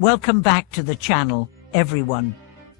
Welcome back to the channel, everyone.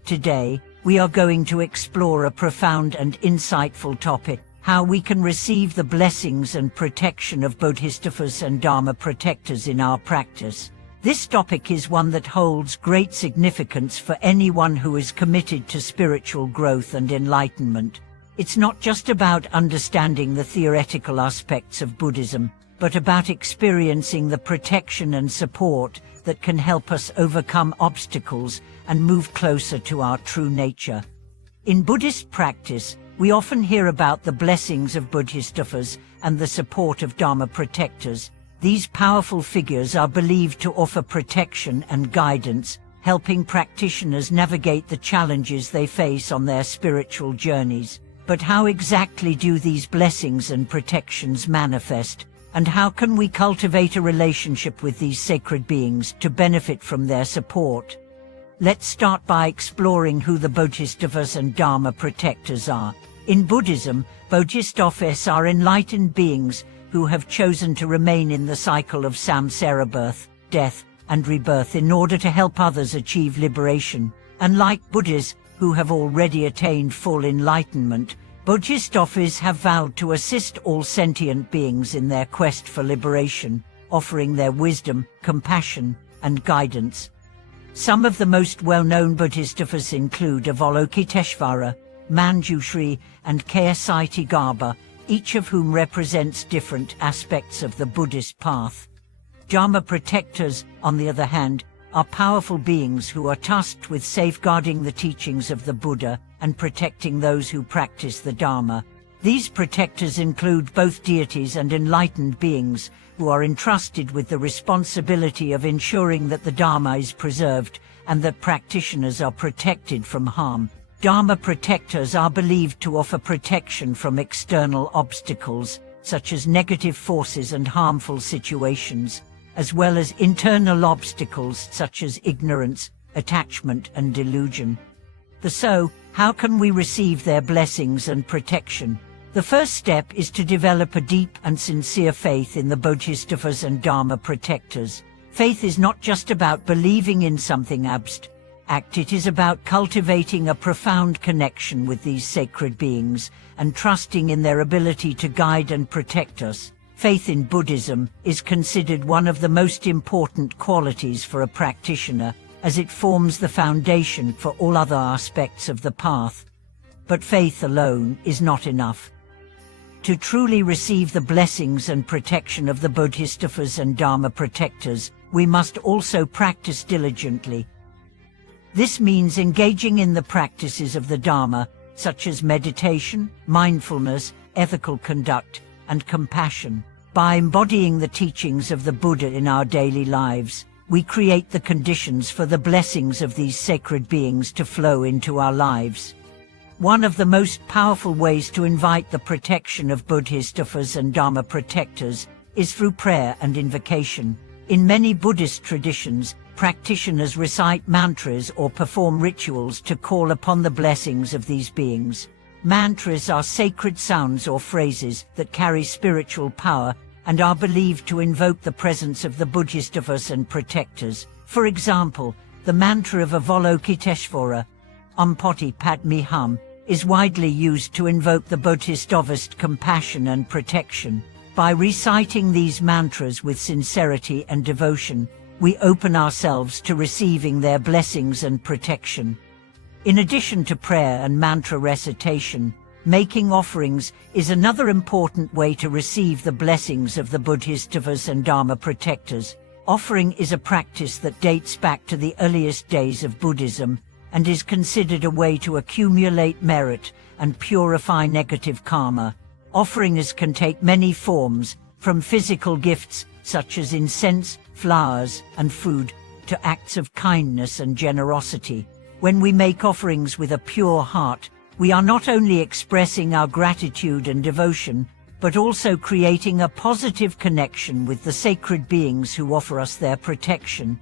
Today, we are going to explore a profound and insightful topic: how we can receive the blessings and protection of Bodhisattvas and Dharma protectors in our practice. This topic is one that holds great significance for anyone who is committed to spiritual growth and enlightenment. It's not just about understanding the theoretical aspects of Buddhism, but about experiencing the protection and support that can help us overcome obstacles and move closer to our true nature. In Buddhist practice, we often hear about the blessings of Bodhisattvas and the support of Dharma protectors. These powerful figures are believed to offer protection and guidance, helping practitioners navigate the challenges they face on their spiritual journeys. But how exactly do these blessings and protections manifest? And how can we cultivate a relationship with these sacred beings to benefit from their support? Let's start by exploring who the Bodhisattvas and Dharma protectors are. In Buddhism, Bodhisattvas are enlightened beings who have chosen to remain in the cycle of samsara, birth, death, and rebirth in order to help others achieve liberation. Unlike Buddhas, who have already attained full enlightenment, Bodhisattvas have vowed to assist all sentient beings in their quest for liberation, offering their wisdom, compassion, and guidance. Some of the most well-known Bodhisattvas include Avalokiteshvara, Manjushri, and Kayasaitigarbha, each of whom represents different aspects of the Buddhist path. Dharma protectors, on the other hand, are powerful beings who are tasked with safeguarding the teachings of the Buddha and protecting those who practice the Dharma. These protectors include both deities and enlightened beings who are entrusted with the responsibility of ensuring that the Dharma is preserved and that practitioners are protected from harm. Dharma protectors are believed to offer protection from external obstacles, such as negative forces and harmful situations, as well as internal obstacles such as ignorance, attachment, and delusion. So, how can we receive their blessings and protection? The first step is to develop a deep and sincere faith in the Bodhisattvas and Dharma protectors. Faith is not just about believing in something abstract. It is about cultivating a profound connection with these sacred beings and trusting in their ability to guide and protect us. Faith in Buddhism is considered one of the most important qualities for a practitioner, as it forms the foundation for all other aspects of the path. But faith alone is not enough. To truly receive the blessings and protection of the Bodhisattvas and Dharma protectors, we must also practice diligently. This means engaging in the practices of the Dharma, such as meditation, mindfulness, ethical conduct, and compassion. By embodying the teachings of the Buddha in our daily lives, we create the conditions for the blessings of these sacred beings to flow into our lives. One of the most powerful ways to invite the protection of Bodhisattvas and Dharma protectors is through prayer and invocation. In many Buddhist traditions, practitioners recite mantras or perform rituals to call upon the blessings of these beings. Mantras are sacred sounds or phrases that carry spiritual power and are believed to invoke the presence of the Bodhisattvas and protectors. For example, the mantra of Avalokiteshvara, Poti Padme Hum, is widely used to invoke the Bodhisattva's compassion and protection. By reciting these mantras with sincerity and devotion, we open ourselves to receiving their blessings and protection. In addition to prayer and mantra recitation, making offerings is another important way to receive the blessings of the Bodhisattvas and Dharma protectors. Offering is a practice that dates back to the earliest days of Buddhism and is considered a way to accumulate merit and purify negative karma. Offerings can take many forms, from physical gifts such as incense, flowers, and food, to acts of kindness and generosity. When we make offerings with a pure heart, we are not only expressing our gratitude and devotion, but also creating a positive connection with the sacred beings who offer us their protection.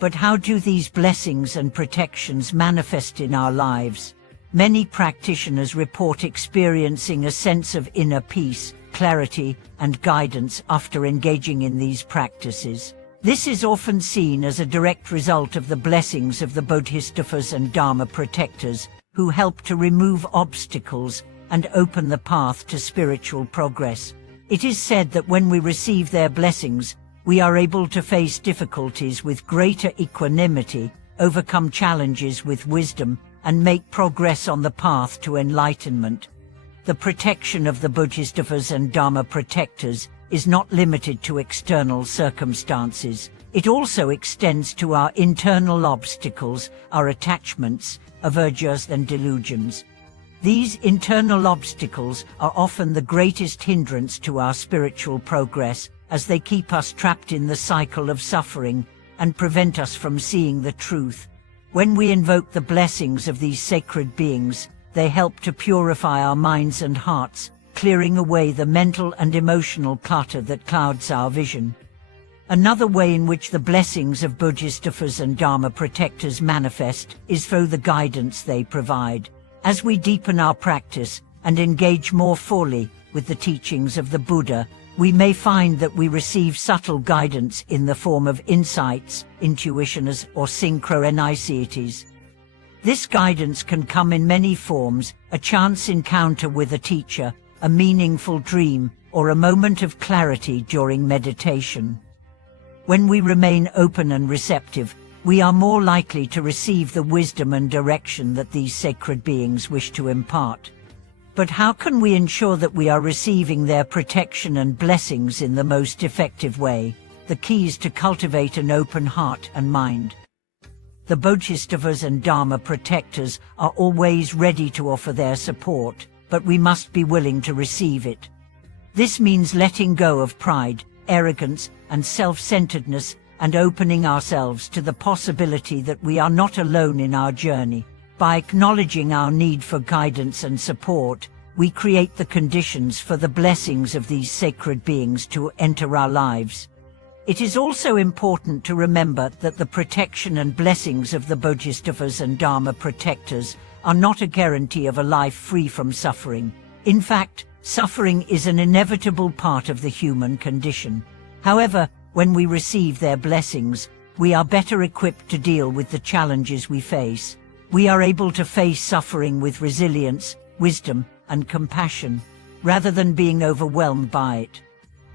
But how do these blessings and protections manifest in our lives? Many practitioners report experiencing a sense of inner peace, clarity, and guidance after engaging in these practices. This is often seen as a direct result of the blessings of the Bodhisattvas and Dharma protectors, who help to remove obstacles and open the path to spiritual progress. It is said that when we receive their blessings, we are able to face difficulties with greater equanimity, overcome challenges with wisdom, and make progress on the path to enlightenment. The protection of the Bodhisattvas and Dharma protectors is not limited to external circumstances. It also extends to our internal obstacles, our attachments, aversions and delusions. These internal obstacles are often the greatest hindrance to our spiritual progress, as they keep us trapped in the cycle of suffering and prevent us from seeing the truth. When we invoke the blessings of these sacred beings, they help to purify our minds and hearts, clearing away the mental and emotional clutter that clouds our vision. Another way in which the blessings of Bodhisattvas and Dharma protectors manifest is through the guidance they provide. As we deepen our practice and engage more fully with the teachings of the Buddha, we may find that we receive subtle guidance in the form of insights, intuitions, or synchronicities. This guidance can come in many forms: a chance encounter with a teacher, a meaningful dream, or a moment of clarity during meditation. When we remain open and receptive, we are more likely to receive the wisdom and direction that these sacred beings wish to impart. But how can we ensure that we are receiving their protection and blessings in the most effective way? The key is to cultivate an open heart and mind. The Bodhisattvas and Dharma protectors are always ready to offer their support, but we must be willing to receive it. This means letting go of pride, arrogance, and self-centeredness, and opening ourselves to the possibility that we are not alone in our journey. By acknowledging our need for guidance and support, we create the conditions for the blessings of these sacred beings to enter our lives. It is also important to remember that the protection and blessings of the Bodhisattvas and Dharma protectors are not a guarantee of a life free from suffering. In fact, suffering is an inevitable part of the human condition. However, when we receive their blessings, we are better equipped to deal with the challenges we face. We are able to face suffering with resilience, wisdom, and compassion, rather than being overwhelmed by it.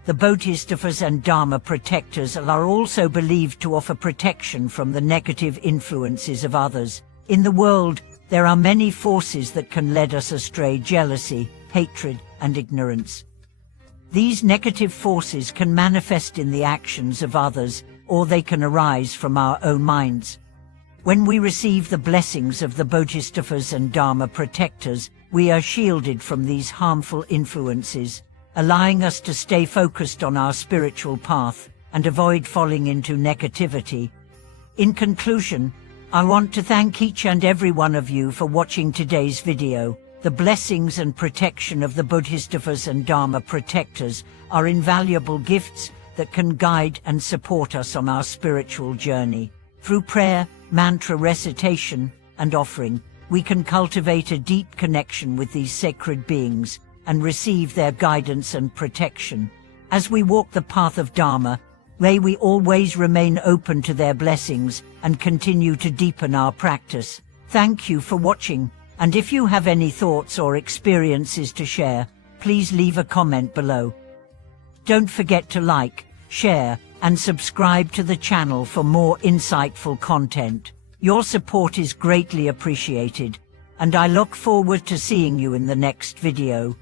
The Bodhisattvas and Dharma protectors are also believed to offer protection from the negative influences of others. In the world, there are many forces that can lead us astray: jealousy, hatred, and ignorance. These negative forces can manifest in the actions of others, or they can arise from our own minds. When we receive the blessings of the Bodhisattvas and Dharma protectors, we are shielded from these harmful influences, allowing us to stay focused on our spiritual path and avoid falling into negativity. In conclusion, I want to thank each and every one of you for watching today's video. The blessings and protection of the Bodhisattvas and Dharma protectors are invaluable gifts that can guide and support us on our spiritual journey. Through prayer, mantra recitation, and offering, we can cultivate a deep connection with these sacred beings and receive their guidance and protection. As we walk the path of Dharma, may we always remain open to their blessings and continue to deepen our practice. Thank you for watching. And if you have any thoughts or experiences to share, please leave a comment below. Don't forget to like, share, and subscribe to the channel for more insightful content. Your support is greatly appreciated, and I look forward to seeing you in the next video.